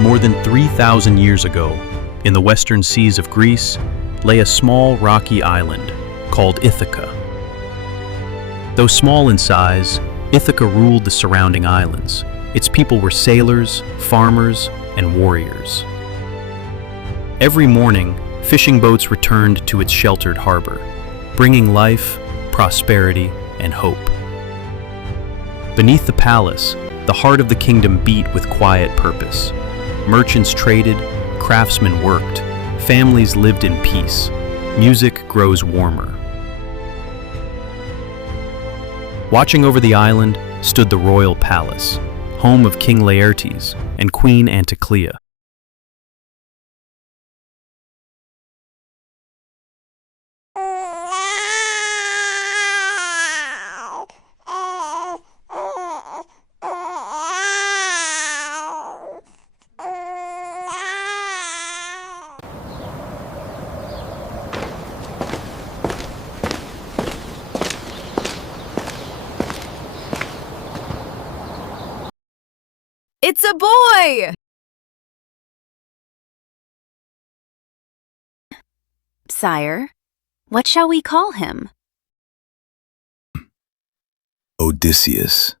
More than 3,000 years ago, in the western seas of Greece, lay a small rocky island called Ithaca. Though small in size, Ithaca ruled the surrounding islands. Its people were sailors, farmers, and warriors. Every morning, fishing boats returned to its sheltered harbor, bringing life, prosperity, and hope. Beneath the palace, the heart of the kingdom beat with quiet purpose. Merchants traded, craftsmen worked, families lived in peace. Music grows warmer. Watching over the island stood the royal palace, home of King Laertes and Queen Anticlea. It's a boy! Sire, what shall we call him? Odysseus.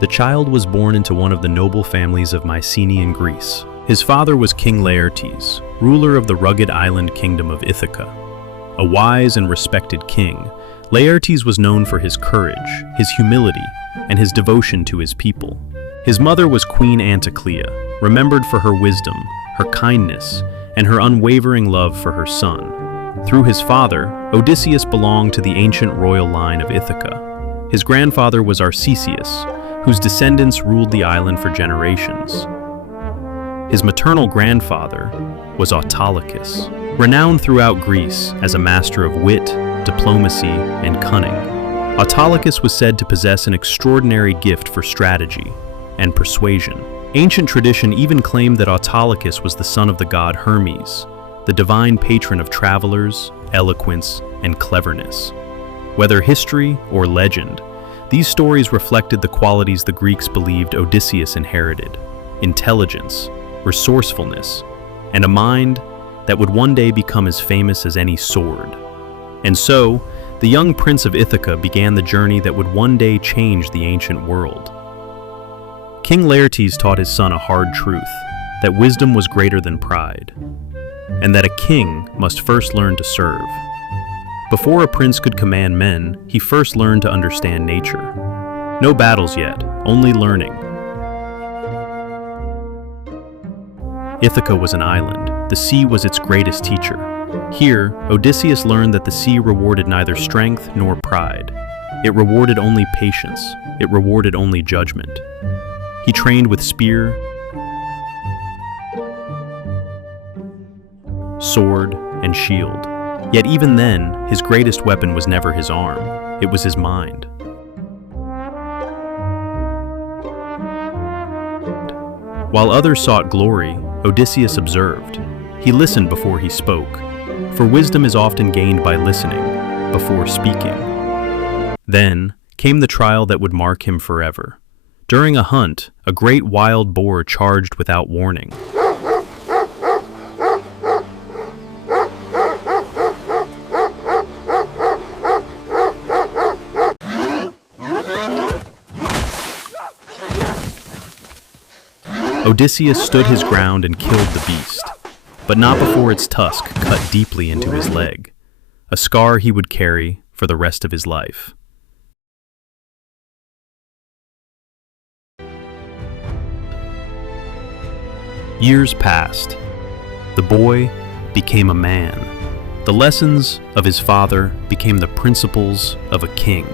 The child was born into one of the noble families of Mycenaean Greece. His father was King Laertes, ruler of the rugged island kingdom of Ithaca. A wise and respected king, Laertes was known for his courage, his humility, and his devotion to his people. His mother was Queen Anticlea, remembered for her wisdom, her kindness, and her unwavering love for her son. Through his father, Odysseus belonged to the ancient royal line of Ithaca. His grandfather was Arcesius, whose descendants ruled the island for generations. His maternal grandfather was Autolycus, renowned throughout Greece as a master of wit, diplomacy, and cunning. Autolycus was said to possess an extraordinary gift for strategy and persuasion. Ancient tradition even claimed that Autolycus was the son of the god Hermes, the divine patron of travelers, eloquence, and cleverness. Whether history or legend, these stories reflected the qualities the Greeks believed Odysseus inherited: intelligence, resourcefulness, and a mind that would one day become as famous as any sword. And so, the young prince of Ithaca began the journey that would one day change the ancient world. King Laertes taught his son a hard truth, that wisdom was greater than pride, and that a king must first learn to serve. Before a prince could command men, he first learned to understand nature. No battles yet, only learning. Ithaca was an island. The sea was its greatest teacher. Here, Odysseus learned that the sea rewarded neither strength nor pride. It rewarded only patience. It rewarded only judgment. He trained with spear, sword, and shield. Yet even then, his greatest weapon was never his arm. It was his mind. While others sought glory, Odysseus observed. He listened before he spoke, for wisdom is often gained by listening, before speaking. Then came the trial that would mark him forever. During a hunt, a great wild boar charged without warning. Odysseus stood his ground and killed the beast, but not before its tusk cut deeply into his leg, a scar he would carry for the rest of his life. Years passed. The boy became a man. The lessons of his father became the principles of a king.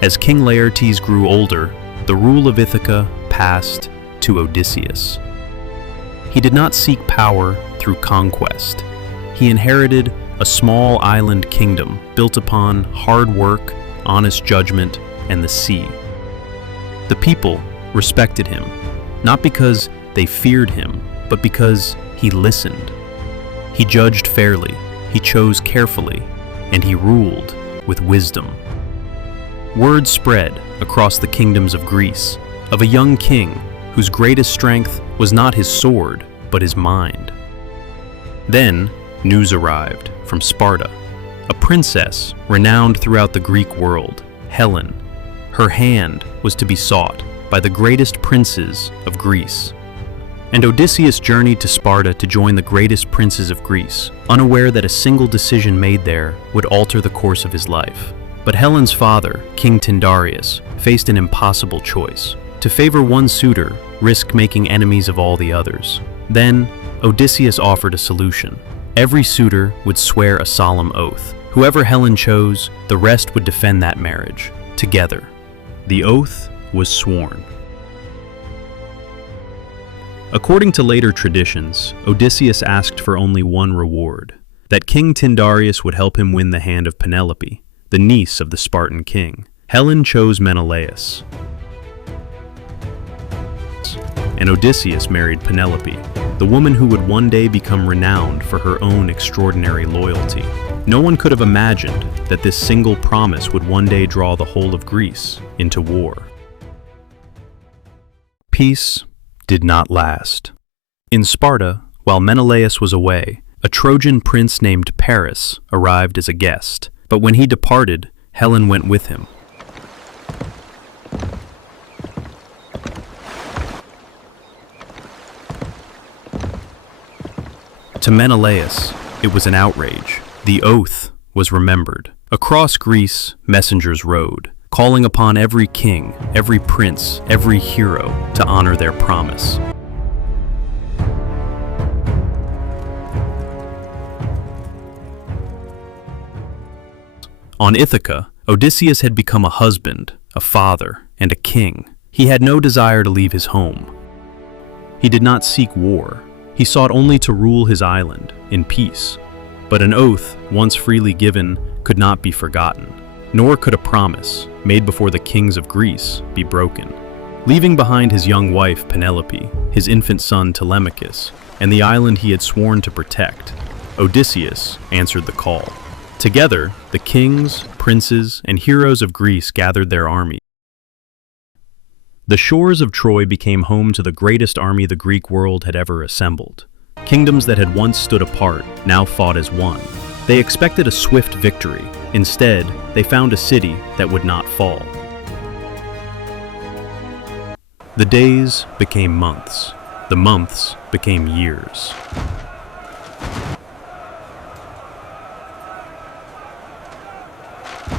As King Laertes grew older, the rule of Ithaca passed to Odysseus. He did not seek power through conquest. He inherited a small island kingdom built upon hard work, honest judgment, and the sea. The people respected him, not because they feared him, but because he listened. He judged fairly, he chose carefully, and he ruled with wisdom. Word spread across the kingdoms of Greece of a young king whose greatest strength was not his sword, but his mind. Then, news arrived from Sparta. A princess renowned throughout the Greek world, Helen. Her hand was to be sought by the greatest princes of Greece. And Odysseus journeyed to Sparta to join the greatest princes of Greece, unaware that a single decision made there would alter the course of his life. But Helen's father, King Tyndareus, faced an impossible choice: to favor one suitor, risk making enemies of all the others. Then, Odysseus offered a solution. Every suitor would swear a solemn oath. Whoever Helen chose, the rest would defend that marriage, together. The oath was sworn. According to later traditions, Odysseus asked for only one reward: that King Tyndareus would help him win the hand of Penelope, the niece of the Spartan king. Helen chose Menelaus, and Odysseus married Penelope, the woman who would one day become renowned for her own extraordinary loyalty. No one could have imagined that this single promise would one day draw the whole of Greece into war. Peace did not last. In Sparta, while Menelaus was away, a Trojan prince named Paris arrived as a guest, but when he departed, Helen went with him. To Menelaus, it was an outrage. The oath was remembered. Across Greece, messengers rode, calling upon every king, every prince, every hero to honor their promise. On Ithaca, Odysseus had become a husband, a father, and a king. He had no desire to leave his home. He did not seek war. He sought only to rule his island in peace. But an oath, once freely given, could not be forgotten, nor could a promise, made before the kings of Greece, be broken. Leaving behind his young wife Penelope, his infant son Telemachus, and the island he had sworn to protect, Odysseus answered the call. Together, the kings, princes, and heroes of Greece gathered their armies. The shores of Troy became home to the greatest army the Greek world had ever assembled. Kingdoms that had once stood apart now fought as one. They expected a swift victory. Instead, they found a city that would not fall. The days became months. The months became years.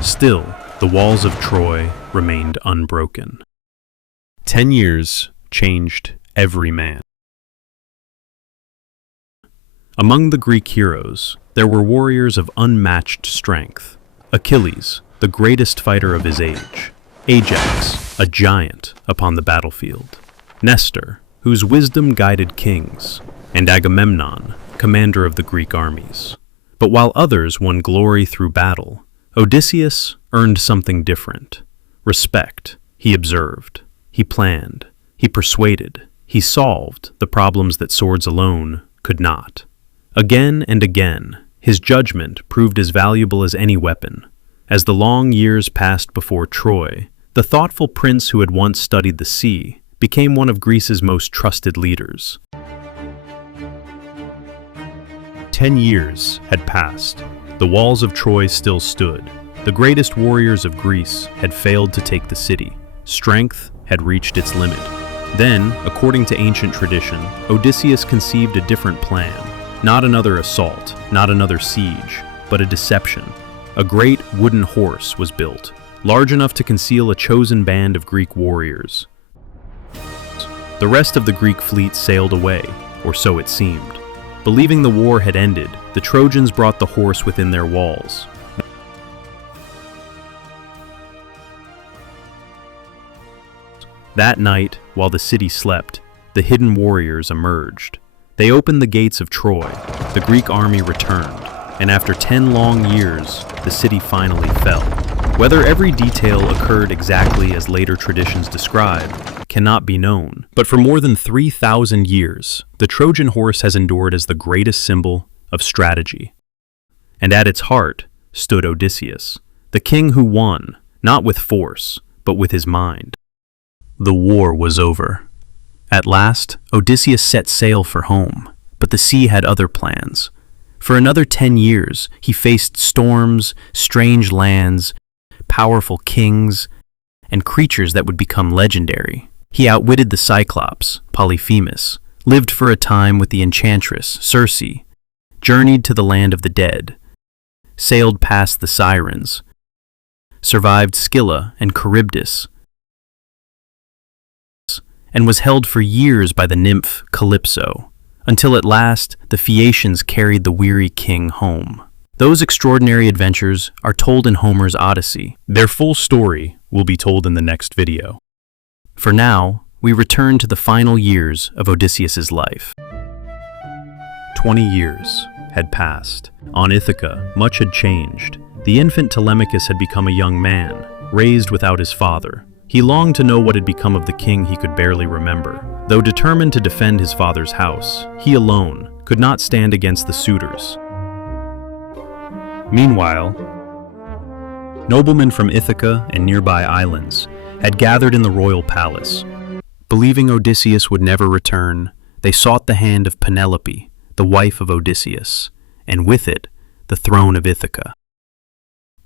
Still, the walls of Troy remained unbroken. 10 years changed every man. Among the Greek heroes, there were warriors of unmatched strength. Achilles, the greatest fighter of his age. Ajax, a giant upon the battlefield. Nestor, whose wisdom guided kings. And Agamemnon, commander of the Greek armies. But while others won glory through battle, Odysseus earned something different. Respect. He observed. He planned. He persuaded. He solved the problems that swords alone could not. Again and again, his judgment proved as valuable as any weapon. As the long years passed before Troy, the thoughtful prince who had once studied the sea became one of Greece's most trusted leaders. 10 years had passed. The walls of Troy still stood. The greatest warriors of Greece had failed to take the city. Strength had reached its limit. Then, according to ancient tradition, Odysseus conceived a different plan. Not another assault, not another siege, but a deception. A great wooden horse was built, large enough to conceal a chosen band of Greek warriors. The rest of the Greek fleet sailed away, or so it seemed. Believing the war had ended, the Trojans brought the horse within their walls. That night, while the city slept, the hidden warriors emerged. They opened the gates of Troy, the Greek army returned, and after 10 long years, the city finally fell. Whether every detail occurred exactly as later traditions describe cannot be known, but for more than 3,000 years, the Trojan horse has endured as the greatest symbol of strategy. And at its heart stood Odysseus, the king who won, not with force, but with his mind. The war was over. At last, Odysseus set sail for home, but the sea had other plans. For another 10 years, he faced storms, strange lands, powerful kings, and creatures that would become legendary. He outwitted the Cyclops, Polyphemus, lived for a time with the enchantress, Circe, journeyed to the land of the dead, sailed past the Sirens, survived Scylla and Charybdis, and was held for years by the nymph Calypso, until at last the Phaeacians carried the weary king home. Those extraordinary adventures are told in Homer's Odyssey. Their full story will be told in the next video. For now, we return to the final years of Odysseus's life. 20 years had passed. On Ithaca, much had changed. The infant Telemachus had become a young man, raised without his father. He longed to know what had become of the king he could barely remember. Though determined to defend his father's house, he alone could not stand against the suitors. Meanwhile, noblemen from Ithaca and nearby islands had gathered in the royal palace. Believing Odysseus would never return, they sought the hand of Penelope, the wife of Odysseus, and with it, the throne of Ithaca.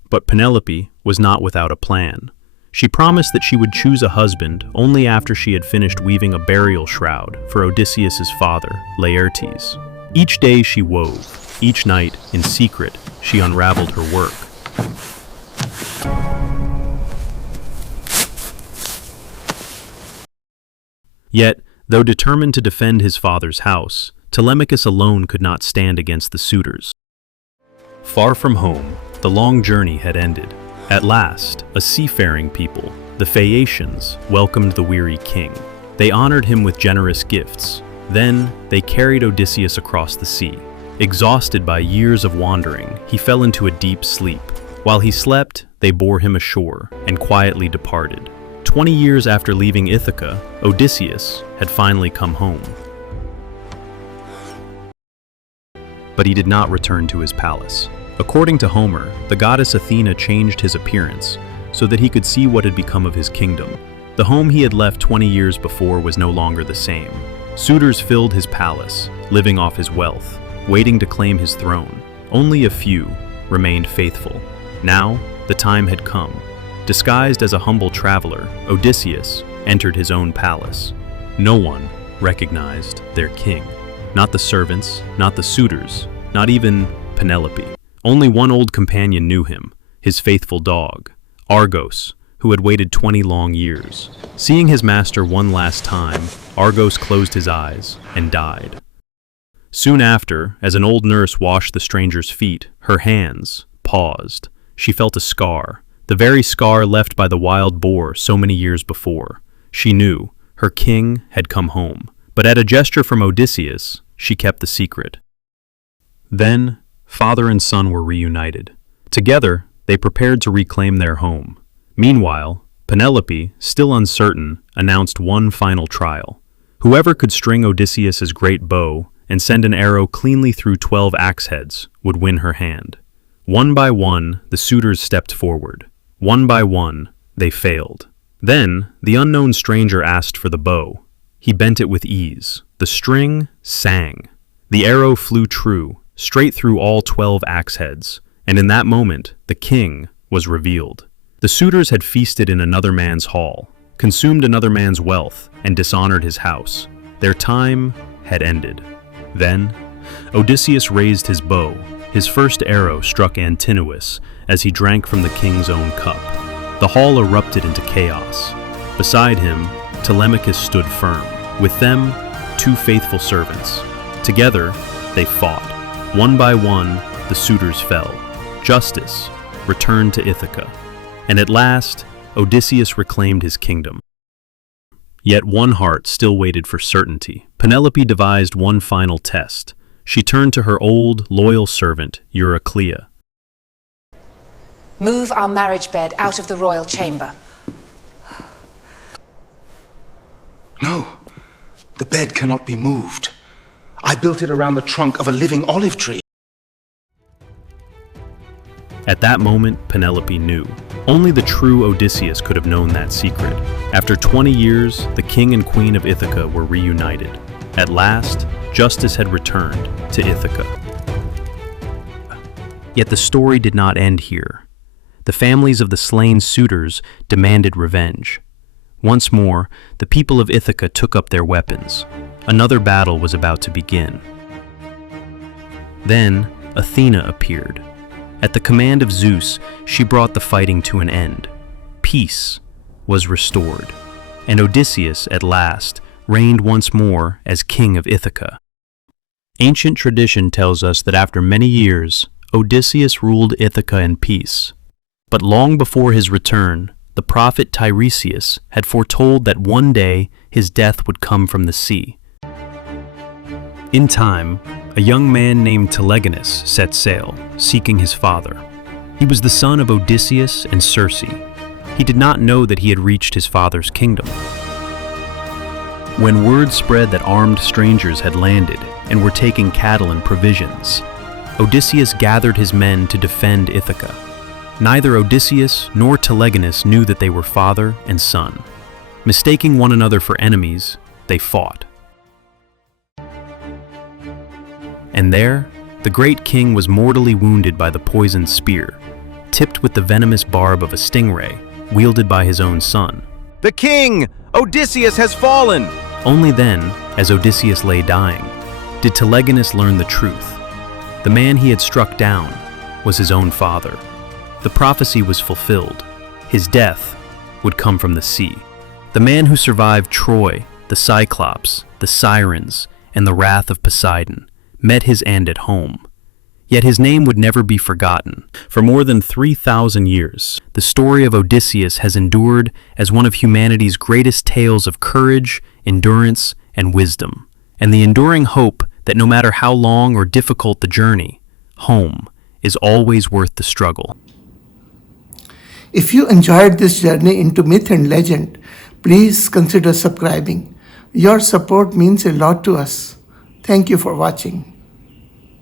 But Penelope was not without a plan. She promised that she would choose a husband only after she had finished weaving a burial shroud for Odysseus's father, Laertes. Each day she wove, each night, in secret, she unraveled her work. Yet, though determined to defend his father's house, Telemachus alone could not stand against the suitors. Far from home, the long journey had ended. At last, a seafaring people, the Phaeacians, welcomed the weary king. They honored him with generous gifts. Then, they carried Odysseus across the sea. Exhausted by years of wandering, he fell into a deep sleep. While he slept, they bore him ashore and quietly departed. 20 years after leaving Ithaca, Odysseus had finally come home. But he did not return to his palace. According to Homer, the goddess Athena changed his appearance so that he could see what had become of his kingdom. The home he had left 20 years before was no longer the same. Suitors filled his palace, living off his wealth, waiting to claim his throne. Only a few remained faithful. Now, the time had come. Disguised as a humble traveler, Odysseus entered his own palace. No one recognized their king. Not the servants, not the suitors, not even Penelope. Only one old companion knew him, his faithful dog, Argos, who had waited 20 long years. Seeing his master one last time, Argos closed his eyes and died. Soon after, as an old nurse washed the stranger's feet, her hands paused. She felt a scar, the very scar left by the wild boar so many years before. She knew her king had come home, but at a gesture from Odysseus, she kept the secret. Then, father and son were reunited. Together, they prepared to reclaim their home. Meanwhile, Penelope, still uncertain, announced one final trial. Whoever could string Odysseus's great bow and send an arrow cleanly through 12 axe heads would win her hand. One by one, the suitors stepped forward. One by one, they failed. Then, the unknown stranger asked for the bow. He bent it with ease. The string sang. The arrow flew true, straight through all 12 axe heads, and in that moment, the king was revealed. The suitors had feasted in another man's hall, consumed another man's wealth, and dishonored his house. Their time had ended. Then, Odysseus raised his bow. His first arrow struck Tyndareus as he drank from the king's own cup. The hall erupted into chaos. Beside him, Telemachus stood firm. With them, 2 faithful servants. Together, they fought. One by one, the suitors fell. Justice returned to Ithaca. And at last, Odysseus reclaimed his kingdom. Yet one heart still waited for certainty. Penelope devised one final test. She turned to her old, loyal servant, Euryclea. Move our marriage bed out of the royal chamber. No, the bed cannot be moved. I built it around the trunk of a living olive tree. At that moment, Penelope knew. Only the true Odysseus could have known that secret. After 20 years, the king and queen of Ithaca were reunited. At last, justice had returned to Ithaca. Yet the story did not end here. The families of the slain suitors demanded revenge. Once more, the people of Ithaca took up their weapons. Another battle was about to begin. Then, Athena appeared. At the command of Zeus, she brought the fighting to an end. Peace was restored, and Odysseus, at last, reigned once more as king of Ithaca. Ancient tradition tells us that after many years, Odysseus ruled Ithaca in peace. But long before his return, the prophet Tiresias had foretold that one day his death would come from the sea. In time, a young man named Tyndareus set sail, seeking his father. He was the son of Odysseus and Circe. He did not know that he had reached his father's kingdom. When word spread that armed strangers had landed and were taking cattle and provisions, Odysseus gathered his men to defend Ithaca. Neither Odysseus nor Tyndareus knew that they were father and son. Mistaking one another for enemies, they fought. And there, the great king was mortally wounded by the poisoned spear, tipped with the venomous barb of a stingray, wielded by his own son. The king, Odysseus, has fallen! Only then, as Odysseus lay dying, did Tyndareus learn the truth. The man he had struck down was his own father. The prophecy was fulfilled. His death would come from the sea. The man who survived Troy, the Cyclops, the Sirens, and the wrath of Poseidon met his end at home. Yet his name would never be forgotten. For more than 3,000 years, the story of Odysseus has endured as one of humanity's greatest tales of courage, endurance, and wisdom, and the enduring hope that no matter how long or difficult the journey, home is always worth the struggle. If you enjoyed this journey into myth and legend, please consider subscribing. Your support means a lot to us. Thank you for watching.